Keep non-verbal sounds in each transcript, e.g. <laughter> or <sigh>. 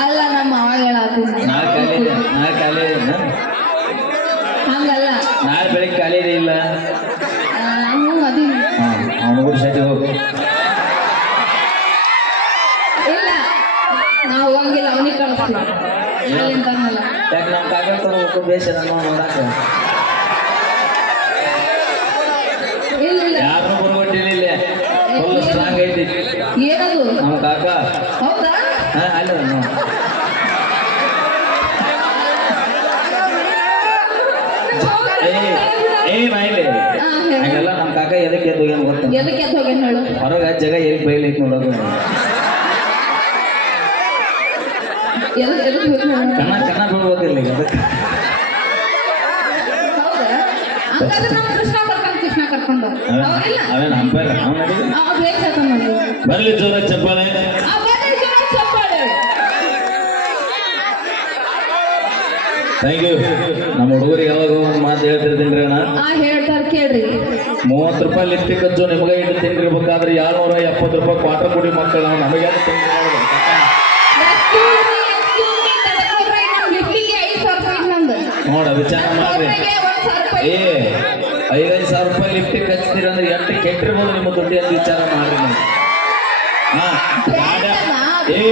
ಅಲ್ಲ ನಮ್ಮ ಅವಾಗ ಹೇಳತ್ತೀನಿ ನಾಳೆ ಖಾಲಿ ಇದೆ ನಾಳೆ ಖಾಲಿ ಇದೆ ಹಂಗಲ್ಲ. ನಾಳೆ ಬೆಳಿಗ್ಗೆ ಖಾಲಿ ಇದೆ ಇಲ್ಲ? ಹ್ಞೂ ಅದೀನಿ ಅವನಿಗೂ ಹೋಗು. ಇಲ್ಲ ನಾವು ಹೋಗಂಗಿಲ್ಲ ಅವನಿಗೆ ಕಳಿಸ್ತೀವಿ ಯಾಕೆ ನಮ್ಮ ಕಾಗದ ನಮ್ಮ ನೋಡಾಕ ಇಲ್ಲ ಇಲ್ಲ ಯಾರನ್ನೂ ಬರ್ಕೊಟ್ಟಿಲ್ಲ ಇಲ್ಲಿ ಫುಲ್ ಸ್ಟ್ರಾಂಗ್ ಐತಿ ಏನದು ನಮ್ಮ ಕಾಕ ಹೌದಾ ಹಾಂ ಅಲ್ಲ ನೋಡಿ ಏಯ್ ಏಯ್ ಮೈಲಿ ಹಾ, ಹೇಳು. ಹಂಗೆಲ್ಲ ನಮ್ಮ ಕಾಕ ಎದಕ್ಕೆ ಎದ್ದು ಏನು ಗೊತ್ತ ಎದಕ್ಕೆ ಎದ್ದು ಹೋಗ್ಯಾನ ಹೇಳು? ಹೊರಗ ಜಗ ಎಲ್ಲಿ ಬೈಲೈತ್ ನೋಡೋದು ಎದಕ್ಕೆ ಎದಕ್ಕೆ ಹೇಳು? ಬೀಳ್ಬೋದಿಲ್ಲ ಈಗ ಅದಕ್ಕೆ. ಹೌದಾ? ಹಂಗಾದ್ರೆ ನಮ್ಮ ಕೃಷ್ಣ ಕರ್ಕೊಂಡು ಹೌದಿಲ್ಲ? ಅವೇನು ಅಂಪೈರ್ ಆ ಬರ್ಲಿ ಜೋರ ಚಪ್ಪಾಳೆ. ಥ್ಯಾಂಕ್ ಯು ನಮ್ಮ ಹುಡುಗರು ಯಾವಾಗ ಒಂದು ಮಾತು ಹೇಳ್ತಿರ್ತೀನಿ ರೀ ಅಣ್ಣ. ಆ ಹೇಳ್ತಾರ ಕೇಳ್ರಿ. ಮೂವತ್ತು ರೂಪಾಯಿ ಲಿಫ್ಟ್ ಕಚ್ಚು ನಿಮಗೆ ಇಟ್ಟು ತಿಂದಿರ್ಬೇಕಾದ್ರೆ ಏಳ್ನೂರ ಎಪ್ಪತ್ತು ರೂಪಾಯಿ ಕ್ವಾರ್ಟರ್ ಕೊಡಿ ಮಕ್ಕಳು ನಾವು ನಮಗೆ ನೋಡ ವಿಚಾರ ಮಾಡ್ರಿ. ಏ ಐದೈದು ಸಾವಿರ ರೂಪಾಯಿ ಲಿಫ್ಟಿಗೆ ಕಚ್ತೀರ ಅಂದ್ರೆ ಎಷ್ಟು ಕೆಟ್ಟಿರ್ಬೋದು ನಿಮ್ಮ ದುಡ್ಡು ಅಂತ ವಿಚಾರ ಮಾಡ್ರಿ ನೀವು. ಹಾ ಏ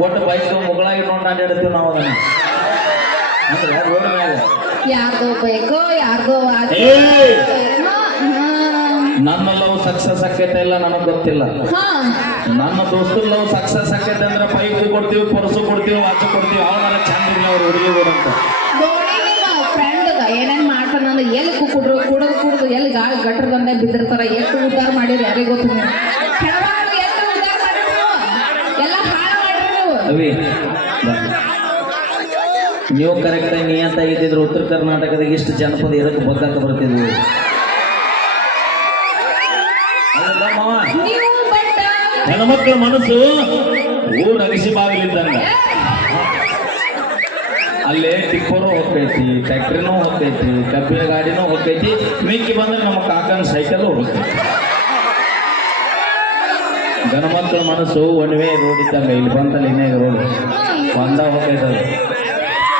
ಕೊಟ್ಟು ಬೈಕ್ ಮುಗಳಾಗಿ ನೋಡಿ ಅಡ್ಡಾಡ್ತೀವಿ ನಾವು ಅದನ್ನ. ಅಂದ್ರೆ ರೋಡ್ ಮೇಲೆ. ಬೇಕೋ ನನ್ನ ಲವ್ ಸಕ್ಸಸ್ ಆಕೈತೆ ಇಲ್ಲ ನನಗೆ ಗೊತ್ತಿಲ್ಲ. ಹಾ. ನನ್ನ ದೋಸ್ತರ ಲವ್ ಸಕ್ಸಸ್ ಆಕೈತೆ ಅಂದ್ರೆ ಪೈಪ್ ಕೊಡ್ತೀವಿ ಪರ್ಸು ಕೊಡ್ತೀವಿ ವಾಚ್ ಕೊಡ್ತೀವಿ ಅವ್ರ ಚಂದ ಇಲ್ಲ ಅವ್ರು ಹುಡುಗಿ ಕೊಡಂತ ಏನೇನ್ ಮಾಡ್ತಾನ ಅಂದ್ರೆ ಎಲ್ಲಿ ಕುಡ್ರು ಕುಡದು ಕುಡ್ದು ಎಲ್ಲಿ ಗಾಳಿ ಗಟ್ರ ದಂಡೆ ಬಿದ್ದಿರ್ತಾರ ಎಷ್ಟು ಉದ್ದಾರ ಮಾಡಿರಿ ಯಾರಿಗೆ ಗೊತ್ತು ನೀವು ಹೆಣ್ಮಕ್ಳು ಎಷ್ಟು ಉದ್ದಾರ ಮಾಡಿರಿ ನೀವು ಎಲ್ಲ ಹಾಳು ಮಾಡಿರಿ ನೀವು ಅವಿ. ನೀವು ಕರೆಕ್ಟಾಗಿ ನಿಯಂತ ಇದ್ದಿದ್ರು ಉತ್ತರ ಕರ್ನಾಟಕದಾಗ ಇಷ್ಟು ಜನಪದ ಇದಕ್ಕೆ ಬಗ್ಗಾಕ ಬರ್ತಿದ್ವಿ? ಹೆಣ್ಮಕ್ಳ ಮನಸ್ಸು ಊರು ಅಗಸಿ ಬಾಗಿಲಿದ್ದಂಗ. ಅಲ್ಲೇ ಟಿಪ್ಪರು ಹೋಗ್ತೈತಿ ಟ್ಯಾಕ್ಟ್ರಿನೂ ಹೋಗ್ತೈತಿ ಕಬ್ಬಿನ ಗಾಡಿನೂ ಹೋಗ್ತೈತಿ ಮಿಕ್ಕಿ ಬಂದ್ರೆ ನಮ್ಮ ಕಾಕನ ಸೈಕಲ್ ಹೋಗ್ತೈತಿ ಗಣಮಕ್ಳ ಮನಸ್ಸು ಒನ್ ವೇ ರೋಡ್ ಇದ್ದಂಗ ಇಲ್ಲಿ ಬಂತಲ್ಲ ಇನ್ನೇ ರೋಡ್. ಬಂದ ಹೋಗ್ತೈತದ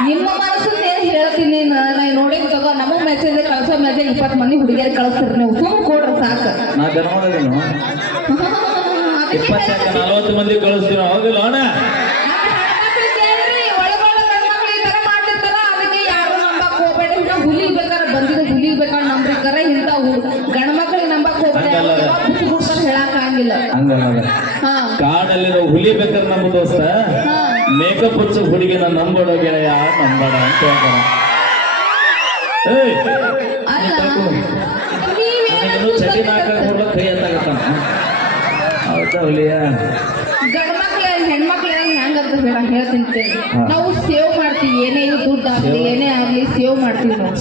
ನಿಮ್ಮ ಮನಸ್ಸನ್ನ ಏನು ಹೇಳ್ತೀನಿ ನಾನು? ನೋಡಿದ್ ತಗೋ ನಮ್ಮ ಮೆಸೇಜ್ ಕಳ್ಸೋ ಮೆಸೇಜ್ ಇಪ್ಪತ್ತು ಮಂದಿ ಹುಡುಗಿಯರಿಗೆ ಕಳಿಸ್ತಾರೆ. ನೀವು ಸುಮ್ ಕೊಡ್ರಿ ಸಾಕು. ನಾ ಗಣಮದೇನು <laughs> ಅದಕ್ಕೆ ಇಪ್ಪತ್ತೆಂಟು ನಲವತ್ತು ಮಂದಿ ಕಳಿಸ್ತೀವಿ ಹೌದಿಲ್ಲ ಅಣ್ಣ. ಹಂಗಲ್ಲ ಹಾ. ಕಾಡಲ್ಲಿರೋ ಹುಲಿ ಬೇಕಾದ್ರೆ ನಮ್ಮ ದೋಸ್ತ ಮೇಕಪ್ ಹಚ್ಚು ಹುಡುಗಿನ ನಂಬೋಡ ಗೆಳೆಯ ನಂಬಡ ಅಂತ ಹೇಳ್ತಾರ ಚಟಿ ಕೊಡ್ಲ ಕೈ ಎತ್ತಾಗತ್ತಾನ ಹೌದಾ ಹುಲಿಯ? ಹೇಳ್ತೀನಿ ನಾವು ಸೇವ್ ಮಾಡ್ತೀವಿ ಏನೇ ದುಡ್ಡು ಆಗ್ಲಿ ಏನೇ ಆಗ್ಲಿ ಸೇವ್ ಮಾಡ್ತೀವಿ ನಾವು.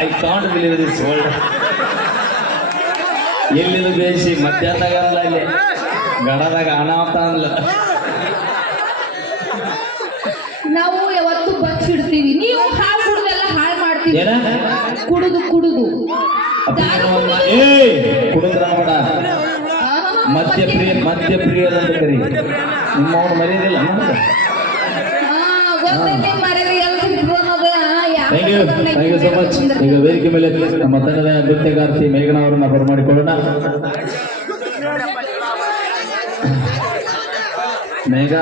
I can't believe this world ಎಲ್ಲಿದು ಬೇಯಿಸಿ? ಮಧ್ಯಾಹ್ನದಾಗ ಅಲ್ಲ ಇಲ್ಲಿ. ಗಡದಾಗ ಅನಾಹುತ ಅನ್ಲ ನಾವು ಯಾವತ್ತು ಬಚ್ಚಿಡ್ತೀವಿ ನೀವು ಹಾಳು ಕುಡ್ದೆಲ್ಲ ಹಾಳು ಮಾಡ್ತೀವಿ. ಏನ? ಕುಡುದು ಕುಡುದು. ಏ ಬೇಡ. ಮದ್ಯ ಪ್ರಿಯ ಮದ್ಯ ಪ್ರಿಯದಂತ ಕರಿ. ನಿಮ್ಮ ಅವ್ನು ಮರ್ಯಾದಿಲ್ಲ ನಮ್ಗೆ ಥ್ಯಾಂಕ್ ಯು ಕರ್ಕೊಂಡ್ ಥ್ಯಾಂಕ್ ಯು ಸೊ ಮಚ್ ಈಗ ವೇದಿಕೆ ಮೇಲೆ ನಮ್ಮ ತಂಡದ ನೃತ್ಯಗಾರ್ತಿ ಮೇಘನ ಅವರನ್ನ ಬರಮಾಡಿಕೊಳ್ಳೋಣ ಮೇಘ.